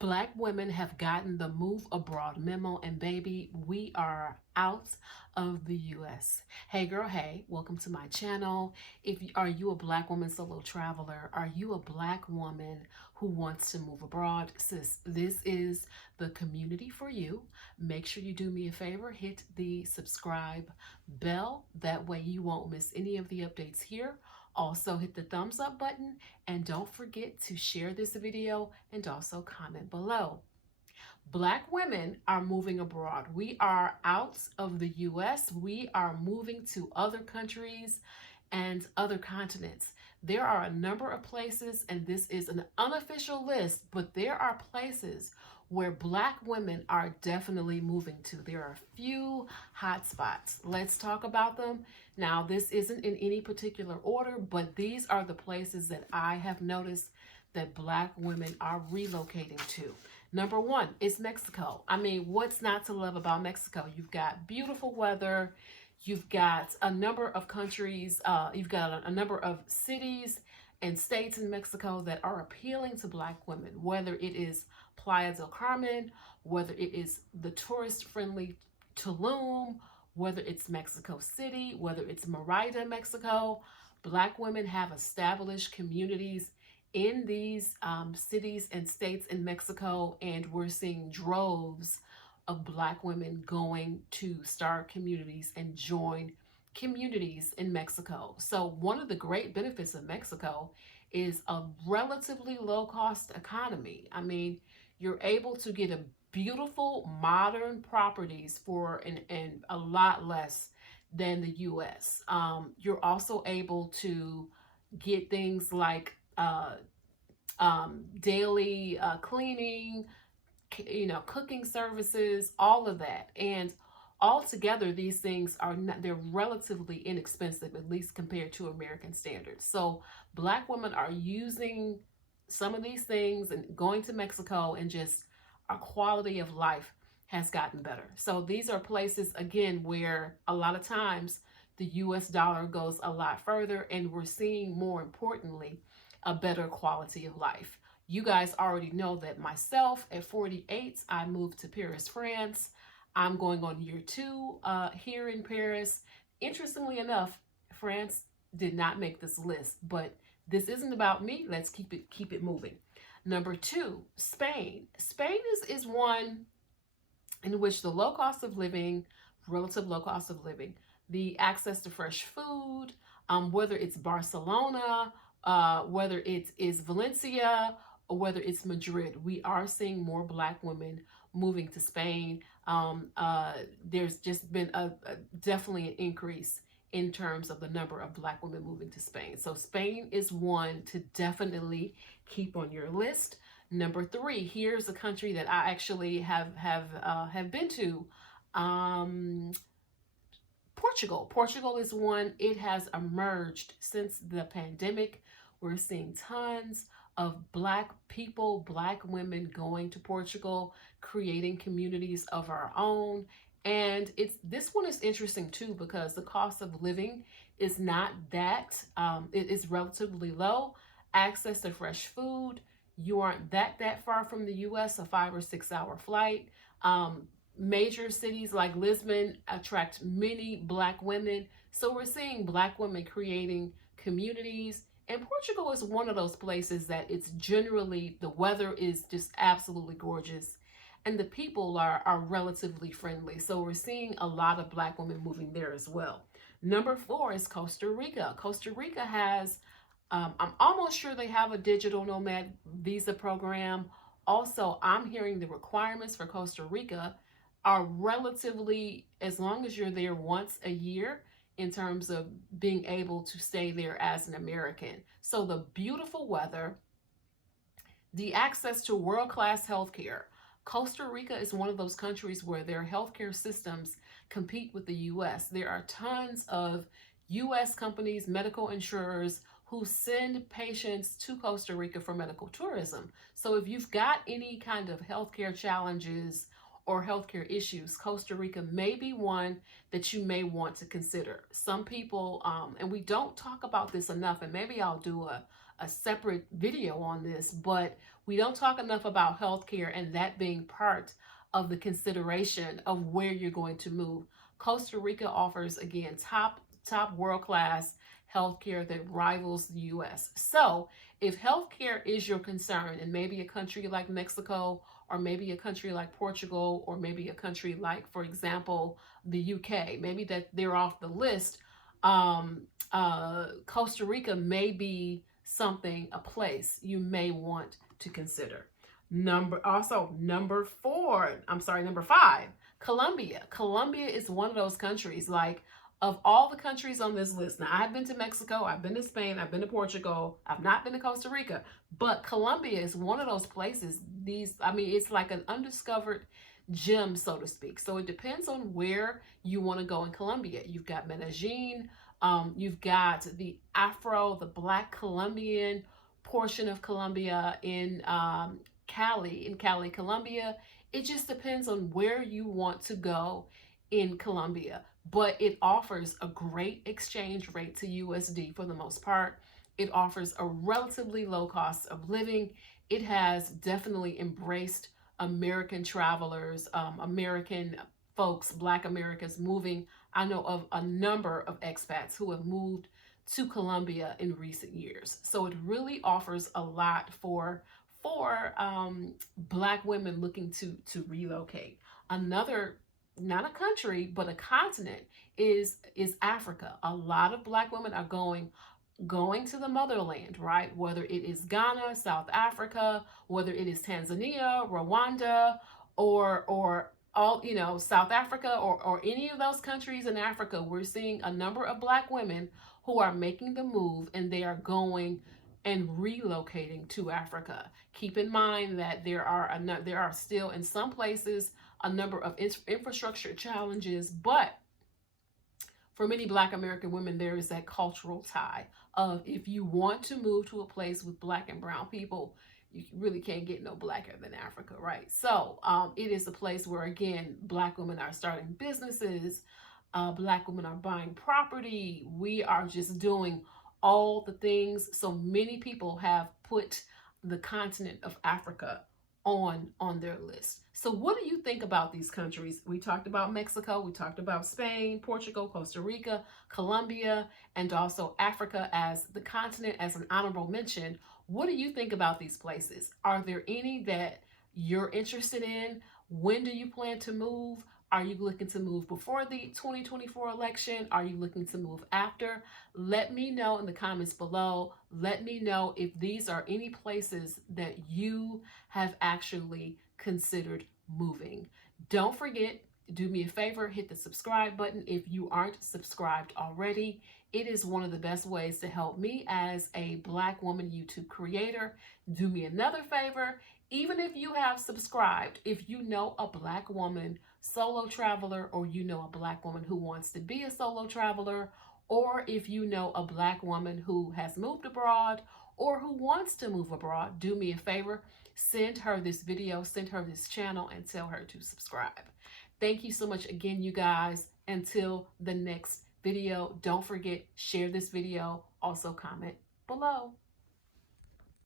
Black women have gotten the Move Abroad memo, and baby, we are out of the US. Hey girl, hey, welcome to my channel. Are you a Black woman solo traveler? Are you a Black woman who wants to move abroad? Sis, this is the community for you. Make sure you do me a favor, hit the subscribe bell. That way you won't miss any of the updates here. Also hit the thumbs up button and don't forget to share this video and also comment below. Black women are moving abroad. We are out of the US. We are moving to other countries and other continents. There are a number of places, and this is an unofficial list, but there are places where Black women are definitely moving to. There are a few hot spots. Let's talk about them. Now, this isn't in any particular order, but these are the places that I have noticed that Black women are relocating to. Number one is Mexico. I mean, what's not to love about Mexico? You've got beautiful weather. You've got a number of countries. You've got a number of cities and states in Mexico that are appealing to Black women, whether it is Playa del Carmen, whether it is the tourist-friendly Tulum, whether it's Mexico City, whether it's Mérida, Mexico. Black women have established communities in these cities and states in Mexico, and we're seeing droves of Black women going to start communities and join communities in Mexico. So one of the great benefits of Mexico is a relatively low-cost economy. I mean, you're able to get a beautiful modern properties for a lot less than the US. You're also able to get things like daily cleaning, cooking services, all of that. And altogether, these things they're relatively inexpensive, at least compared to American standards. So Black women are using some of these things and going to Mexico, and just our quality of life has gotten better. So these are places, again, where a lot of times the US dollar goes a lot further, and we're seeing, more importantly, a better quality of life. You guys already know that myself at 48, I moved to Paris, France. I'm going on year 2 here in Paris. Interestingly enough, France did not make this list, but this isn't about me. Let's keep it moving. Number 2, Spain. Spain is one in which the low cost of living, relative low cost of living, the access to fresh food, whether it's Barcelona, whether it is Valencia, or whether it's Madrid, we are seeing more Black women moving to Spain. There's just been definitely an increase in terms of the number of Black women moving to Spain. So Spain is one to definitely keep on your list. Number 3, here's a country that I actually have been to. Portugal. Portugal is one. It has emerged since the pandemic. We're seeing tons of Black people, Black women going to Portugal, creating communities of our own. And this one is interesting too, because the cost of living is not that, it is relatively low. Access to fresh food. You aren't that far from the US, a 5 or 6 hour flight. Major cities like Lisbon attract many Black women. So we're seeing Black women creating communities. And Portugal is one of those places that it's generally, the weather is just absolutely gorgeous, and the people are relatively friendly. So we're seeing a lot of Black women moving there as well. Number 4 is Costa Rica. Costa Rica has, I'm almost sure they have a digital nomad visa program. Also, I'm hearing the requirements for Costa Rica are relatively, as long as you're there once a year, in terms of being able to stay there as an American. So the beautiful weather, the access to world-class healthcare. Costa Rica is one of those countries where their healthcare systems compete with the US. There are tons of US companies, medical insurers, who send patients to Costa Rica for medical tourism. So if you've got any kind of healthcare challenges or healthcare issues, Costa Rica may be one that you may want to consider. Some people, and we don't talk about this enough, and maybe I'll do a a separate video on this, but we don't talk enough about healthcare and that being part of the consideration of where you're going to move. Costa Rica offers, again, top world class healthcare that rivals the US. So if healthcare is your concern, and maybe a country like Mexico, or maybe a country like Portugal, or maybe a country like, for example, the UK, maybe that they're off the list, Costa Rica may be something, a place you may want to consider. Number 5, Colombia. Colombia is one of those countries, like, of all the countries on this list. Now, I've been to Mexico, I've been to Spain, I've been to Portugal, I've not been to Costa Rica, but Colombia is one of those places. It's like an undiscovered gem, so to speak. So it depends on where you want to go in Colombia. You've got Medellin, you've got the Black Colombian portion of Colombia in Cali, Colombia. It just depends on where you want to go in Colombia, but it offers a great exchange rate to USD for the most part. It offers a relatively low cost of living. It has definitely embraced American travelers, American folks, Black Americans moving. I know of a number of expats who have moved to Colombia in recent years. So it really offers a lot for Black women looking to relocate. Another, not a country, but a continent is Africa. A lot of Black women are going to the motherland, right? Whether it is Ghana, South Africa, whether it is Tanzania, Rwanda, or all, South Africa, or any of those countries in Africa. We're seeing a number of Black women who are making the move, and they are going and relocating to Africa. Keep in mind that there are still in some places a number of infrastructure challenges, but for many Black American women, there is that cultural tie of, if you want to move to a place with Black and brown people, you really can't get no blacker than Africa, right? So it is a place where, again, Black women are starting businesses, Black women are buying property. We are just doing all the things. So many people have put the continent of Africa on their list. So what do you think about these countries? We talked about Mexico, we talked about Spain, Portugal, Costa Rica, Colombia, and also Africa as the continent as an honorable mention. What do you think about these places? Are there any that you're interested in? When do you plan to move? Are you looking to move before the 2024 election? Are you looking to move after? Let me know in the comments below. Let me know if these are any places that you have actually considered moving. Don't forget, do me a favor, hit the subscribe button if you aren't subscribed already. It is one of the best ways to help me as a Black woman YouTube creator. Do me another favor. Even if you have subscribed, if you know a Black woman solo traveler, or you know a Black woman who wants to be a solo traveler, or if you know a Black woman who has moved abroad or who wants to move abroad, do me a favor, send her this video, send her this channel, and tell her to subscribe. Thank you so much again, you guys. Until the next video, don't forget, share this video, also comment below.